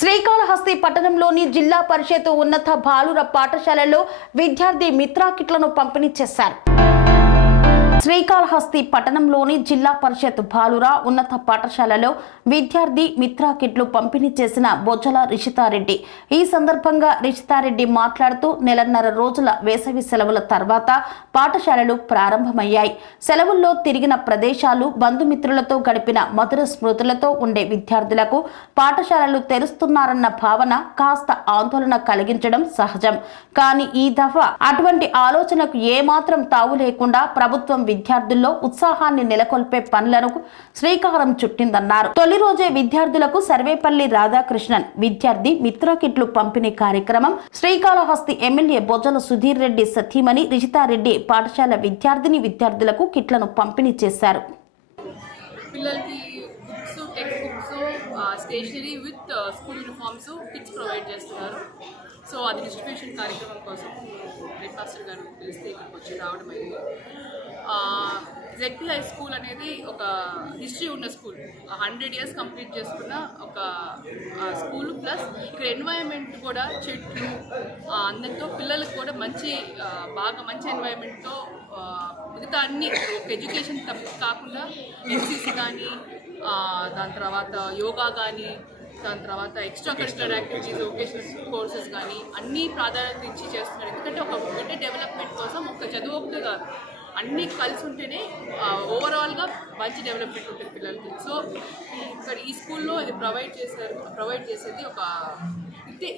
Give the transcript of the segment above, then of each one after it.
శ్రీకాళహస్తి పట్టణంలోని జిల్లా పరిషత్ ఉన్నత బాలుర పాఠశాలలో విద్యార్థి మిత్రా కిట్లను పంపిణీ చేశారు. శ్రీకాళహస్తి పట్టణంలోని జిల్లా పరిషత్ బాలుర ఉన్నత పాఠశాలలో విద్యార్థి మిత్రా కిట్లు పంపిణీ చేసిన బొజ్జల రిషితారెడ్డి. ఈ సందర్భంగా రిషితారెడ్డి మాట్లాడుతూ నెలన్నర రోజుల వేసవి సెలవుల తర్వాత పాఠశాలలు ప్రారంభమయ్యాయి. సెలవుల్లో తిరిగిన ప్రదేశాలు, బంధుమిత్రులతో గడిపిన మధుర స్మృతులతో ఉండే విద్యార్థులకు పాఠశాలలు తెరుస్తున్నారన్న భావన కాస్త ఆందోళన కలిగించడం సహజం. కానీ ఈ దఫా అటువంటి ఆలోచనకు ఏమాత్రం తావు లేకుండా ప్రభుత్వం విద్యార్థుల్లో ఉత్సాహాన్ని నెలకొల్పే పనులకు శ్రీకారం చుట్టిందన్నారు. తొలి రోజే విద్యార్థులకు సర్వేపల్లి రాధాకృష్ణన్ విద్యార్థి మిత్రా కిట్లు పంపిణీ కార్యక్రమం శ్రీకాళహస్తి ఎమ్మెల్యే బొజ్జల సుధీర్ రెడ్డి సతీమణి రిషితారెడ్డి పాఠశాల విద్యార్థులకు కిట్లను పంపిణీ చేశారు. పిల్లలకి books, text books, stationery with school uniforms, kits provide చేస్తున్నారు. సో అది డిస్ట్రిబ్యూషన్ కార్యక్రమం కోసం బ్రేక్ఫాస్టర్ గారు పిలిస్తే ఇక్కడికి వచ్చి రావడం అయింది. జెడ్పీ హై స్కూల్ అనేది ఒక హిస్టరీ ఉన్న స్కూల్, 100 years కంప్లీట్ చేసుకున్న ఒక స్కూల్. ప్లస్ ఇక్కడ ఎన్వైరన్మెంట్ కూడా చెట్లు అందరితో పిల్లలకు కూడా బాగా మంచి ఎన్వైరన్మెంట్తో మిగతా అన్ని ఒక ఎడ్యుకేషన్ కాకుండా ఎన్సీసీ కానీ, దాని తర్వాత యోగా కానీ, దాని తర్వాత extra curricular activities, vocational courses కానీ అన్నీ ప్రాధాన్యత ఇచ్చి చేస్తున్నారు. ఎందుకంటే ఒక బిడ్డ డెవలప్మెంట్ కోసం ఒక చదువు ఒకటి కాదు, అన్నీ కలిసి ఉంటేనే ఓవరాల్గా మంచి డెవలప్మెంట్ ఉంటుంది పిల్లలకి. సో ఇక్కడ ఈ స్కూల్లో ఇది ప్రొవైడ్ చేసేది ఒక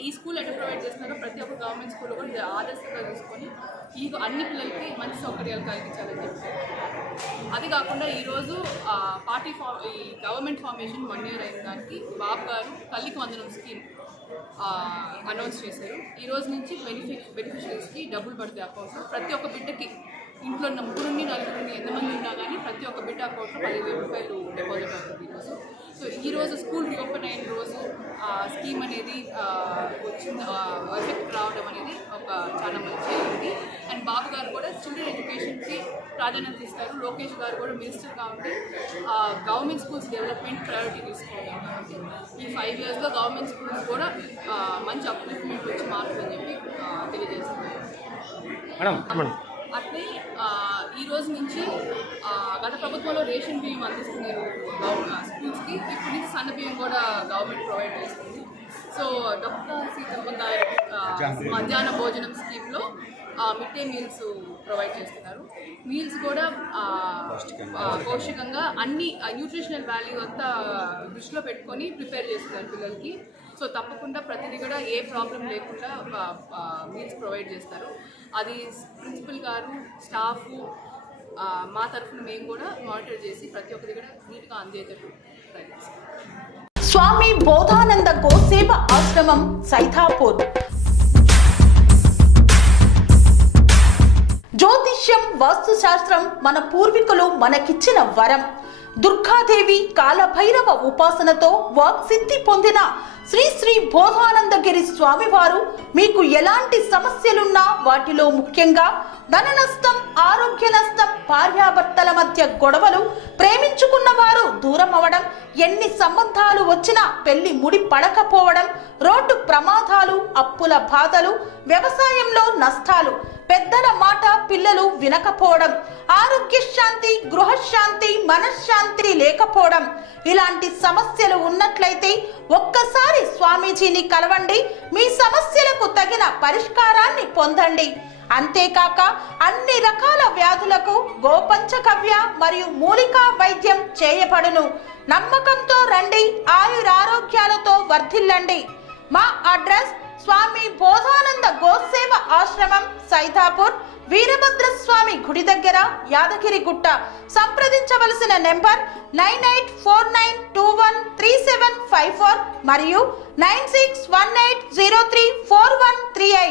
ఈ స్కూల్ ఎట్లా ప్రొవైడ్ చేస్తున్నారో ప్రతి ఒక్క గవర్నమెంట్ స్కూల్లో కూడా ఇది ఆదర్శంగా తీసుకొని ఈ అన్ని పిల్లలకి మంచి సౌకర్యాలు కలిగించాలని చెప్పి. అది కాకుండా ఈరోజు ఈ గవర్నమెంట్ ఫార్మేషన్ 1 year అయిన దానికి బాబు గారు తల్లికి వందనం స్కీమ్ అనౌన్స్ చేశారు. ఈ రోజు నుంచి బెనిఫిషరీస్కి డబ్బులు పడతాయి అకౌంట్లో. ప్రతి ఒక్క బిడ్డకి ఇంట్లో 3 నుండి 4 నుండి ఎంతమంది ఉన్నా కానీ ప్రతి ఒక్క బిడ్డ అకౌంట్లో 15,000 రూపాయలు డిపాజిట్ అవుతుంది ఈరోజు. సో ఈరోజు స్కూల్ రీఓపెన్ అయిన రోజు స్కీమ్ అనేది వచ్చింది, ఎఫెక్ట్ రావడం అనేది ఒక చాలా మంచి ఉంది. అండ్ బాబు గారు కూడా చిల్డ్రన్ ఎడ్యుకేషన్కి ప్రాధాన్యత ఇస్తారు. లోకేష్ గారు కూడా మినిస్టర్గా ఉంటే గవర్నమెంట్ స్కూల్స్ డెవలప్మెంట్ ప్రయారిటీ తీసుకోవాలి కాబట్టి ఈ 5 yearsలో గవర్నమెంట్ స్కూల్స్ కూడా మంచి అప్లిఫ్ట్మెంట్ వచ్చి మారుతుందని చెప్పి తెలియజేస్తున్నారు. అట్లే ఈ రోజు నుంచి గత ప్రభుత్వంలో రేషన్ బియ్యం అందిస్తున్నారు స్కూల్స్కి. ఇప్పటి నుంచి సన్న బియ్యం కూడా గవర్నమెంట్ ప్రొవైడ్ చేస్తుంది. సో డాక్టర్ సీతమ్మ గారు మధ్యాహ్న భోజనం స్కీమ్లో మిడ్ డే మీల్స్ ప్రొవైడ్ చేస్తున్నారు. మీల్స్ కూడా పౌష్టికంగా అన్ని న్యూట్రిషనల్ వాల్యూ అంతా దృష్టిలో పెట్టుకొని ప్రిపేర్ చేస్తున్నారు పిల్లలకి. సో తప్పకుండా ప్రతిదీ కూడా ఏ ప్రాబ్లం లేకుండా మీల్స్ ప్రొవైడ్ చేస్తారు. అది ప్రిన్సిపల్ గారు, స్టాఫ్, మా తరఫున మేము కూడా మానిటర్ చేసి ప్రతి ఒక్కరి కూడా నీట్గా అందేటట్టు ప్రయత్నిస్తాం. స్వామి బోధానంద గోసేవ ఆశ్రమం సైథాపూర్. జ్యోతిష్యం, వాస్తుశాస్త్రం మన పూర్వీకులు మనకిచ్చిన వరం. దుర్గాదేవి, కాలభైరవ ఉపాసనతో వాక్సిద్ధి పొందిన శ్రీ శ్రీ బోధానందగిరి స్వామివారు మీకు ఎలాంటి సమస్యలున్నా, వాటిలో ముఖ్యంగా ధన నష్టం, ఆరోగ్య నష్టం, భార్యాభర్తల మధ్య గొడవలు, ప్రేమించుకున్న వారు దూరం అవడం, ఎన్ని సంబంధాలు వచ్చినా పెళ్లి ముడి పడకపోవడం, రోడ్డు ప్రమాదాలు, అప్పుల బాధలు, వ్యవసాయంలో నష్టాలు, పెద్దల మాట పిల్లలు వినకపోవడం, ఆరోగ్య శాంతి, గృహశాంతి, మనశ్శాంతి లేకపోవడం, ఇలాంటి సమస్యలు ఉన్నట్లయితే ఒక్కసారి స్వామీజీని కలవండి. మీ సమస్యలకు తగిన పరిష్కారాన్ని పొందండి. అంతేకాక అన్ని రకాల వ్యాధులకు గోపంచగవ్య మరియు మూలికా వైద్యం చేయబడును. నమ్మకంతో రండి, ఆయురారోగ్యాలతో వర్ధిల్లండి. మా అడ్రస్ స్వామి బోధానంద గోసేవ ఆశ్రమం, సైథాపూర్, వీరభద్రస్వామి గుడి దగ్గర, యాదగిరిగుట్ట. సంప్రదించవలసిన నెంబర్ 9849213754 మరియు 9618034138.